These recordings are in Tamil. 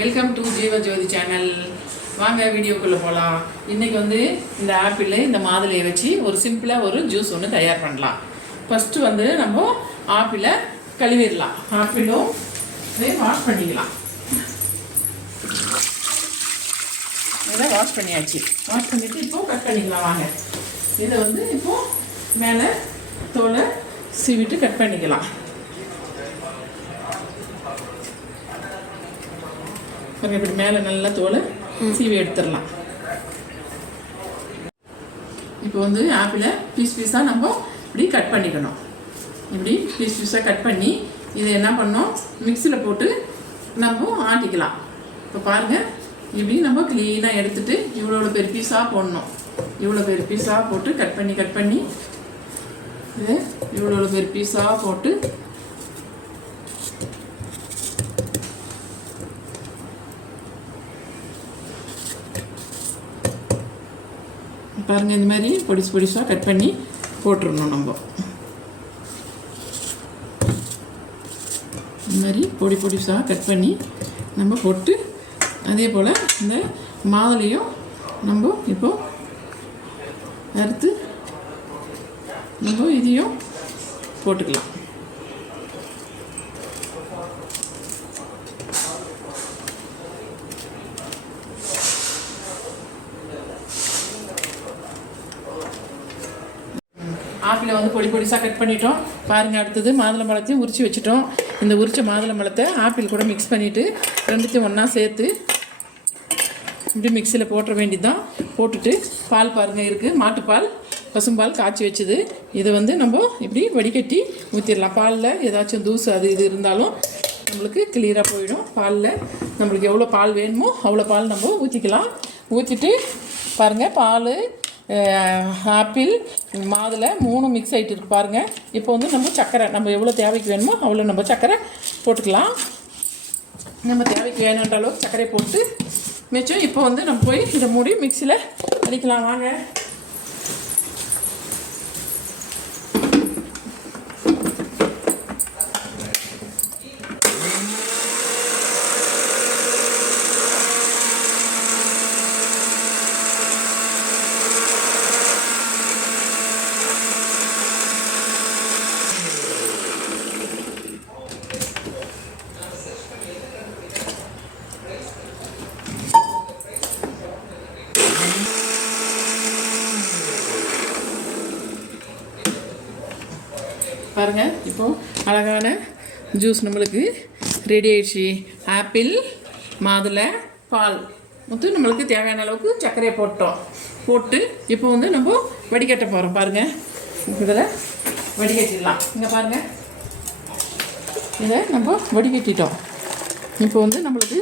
Welcome to Jeevajothi channel. வாங்க வீடியோக்குள்ளே போகலாம். இன்றைக்கி இந்த ஆப்பிள் இந்த மாதுளையை வச்சு ஒரு சிம்பிளாக ஒரு ஜூஸ் ஒன்று தயார் பண்ணலாம். ஃபஸ்ட்டு நம்ம ஆப்பிளை கழுவிடலாம். ஆப்பிளும் இதை வாஷ் பண்ணிக்கலாம். இதை வாஷ் பண்ணியாச்சு. வாஷ் பண்ணிவிட்டு இப்போது கட் பண்ணிக்கலாம். வாங்க இதை இப்போது மேலே தோலை சீவிட்டு கட் பண்ணிக்கலாம். இப்படி மேலே நல்லா தோலை சீவி எடுத்துடலாம். இப்போ ஆப்பிளை பீஸாக நம்ம இப்படி கட் பண்ணிக்கணும். இப்படி பீஸாக கட் பண்ணி இதை என்ன பண்ணோம், மிக்சியில் போட்டு நம்ம ஆட்டிக்கலாம். இப்போ பாருங்கள், இப்படி நம்ம க்ளீனாக எடுத்துகிட்டு இவ்வளோ பெரிய பீஸாக போடணும். இவ்வளோ பெரிய பீஸாக போட்டு கட் பண்ணி இது இவ்வளோ பெரிய பீஸாக போட்டு பாருங்கள், இந்த மாதிரி பொடிசாக கட் பண்ணி போட்டுருணும். நம்ம இந்த மாதிரி பொடிசாக கட் பண்ணி நம்ம போட்டு, அதே போல் இந்த மாதுளையும் நம்ம இப்போ அறுத்து நம்ம இதையும் போட்டுக்கலாம். ஆப்பிளை பொடிசாக கட் பண்ணிட்டோம். பாருங்கள், அடுத்தது மாதுளை பழத்தையும் உரித்து வச்சுட்டோம். இந்த உரித்த மாதுளை பழத்தை ஆப்பிள் கூட மிக்ஸ் பண்ணிவிட்டு ரெண்டுத்தையும் ஒன்றா சேர்த்து இப்படி மிக்சியில் போட்டுற வேண்டியது தான். போட்டுட்டு பால் பாருங்கள் இருக்குது, மாட்டுப்பால், பசும்பால் காய்ச்சி வச்சுது. இதை நம்ம இப்படி வடிகட்டி ஊற்றிடலாம். பாலில் ஏதாச்சும் தூசு அது இது இருந்தாலும் நம்மளுக்கு கிளியராக போயிடும். பாலில் நம்மளுக்கு எவ்வளோ பால் வேணுமோ அவ்வளோ பால் நம்ம ஊற்றிக்கலாம். ஊற்றிட்டு பாருங்கள், பால், ஆப்பிள், மாதுளை 3 மிக்ஸ் ஆகிட்டு இருக்குது பாருங்கள். இப்போ நம்ம சர்க்கரை நம்ம எவ்வளோ தேவைக்கு வேணுமோ அவ்வளோ நம்ம சர்க்கரை போட்டுக்கலாம். நம்ம தேவைக்கு வேணுன்ற அளவுக்கு சர்க்கரை போட்டு மிச்சம் இப்போ நம்ம போய் இதை மூடி மிக்சியில் அடிக்கலாம். வாங்க. பாருங்கள், இப்போது அழகான ஜூஸ் நம்மளுக்கு ரெடி ஆயிடுச்சு. ஆப்பிள், மாதுளை, பால் நம்மளுக்கு தேவையான அளவுக்கு சர்க்கரையை போட்டு இப்போ நம்ம வடிகட்ட போகிறோம். பாருங்கள், இதில் வடிகட்டிடலாம். இங்கே பாருங்கள், இதை நம்ம வடிகட்டிட்டோம். இப்போ நம்மளுக்கு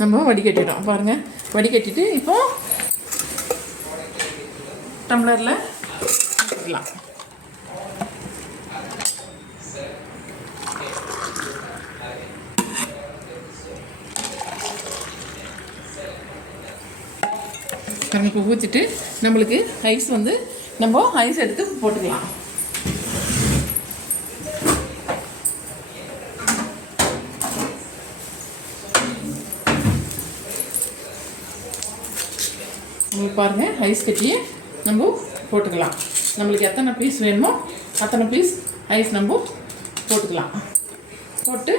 நம்ம வடிகட்டிட்டோம். பாருங்கள், வடிகட்டிட்டு இப்போ டம்ளரில் ஊற்றிக்கலாம். இப்போ ஊற்றிட்டு நம்மளுக்கு ஐஸ் நம்ம ஐஸ் எடுத்து போட்டுக்கலாம். பாருங்கள், ஐஸ் கட்டியை நம்ம போட்டுக்கலாம். நம்மளுக்கு எத்தனை பீஸ் வேணுமோ அத்தனை பீஸ் ஐஸ் நம்ம போட்டுக்கலாம். போட்டு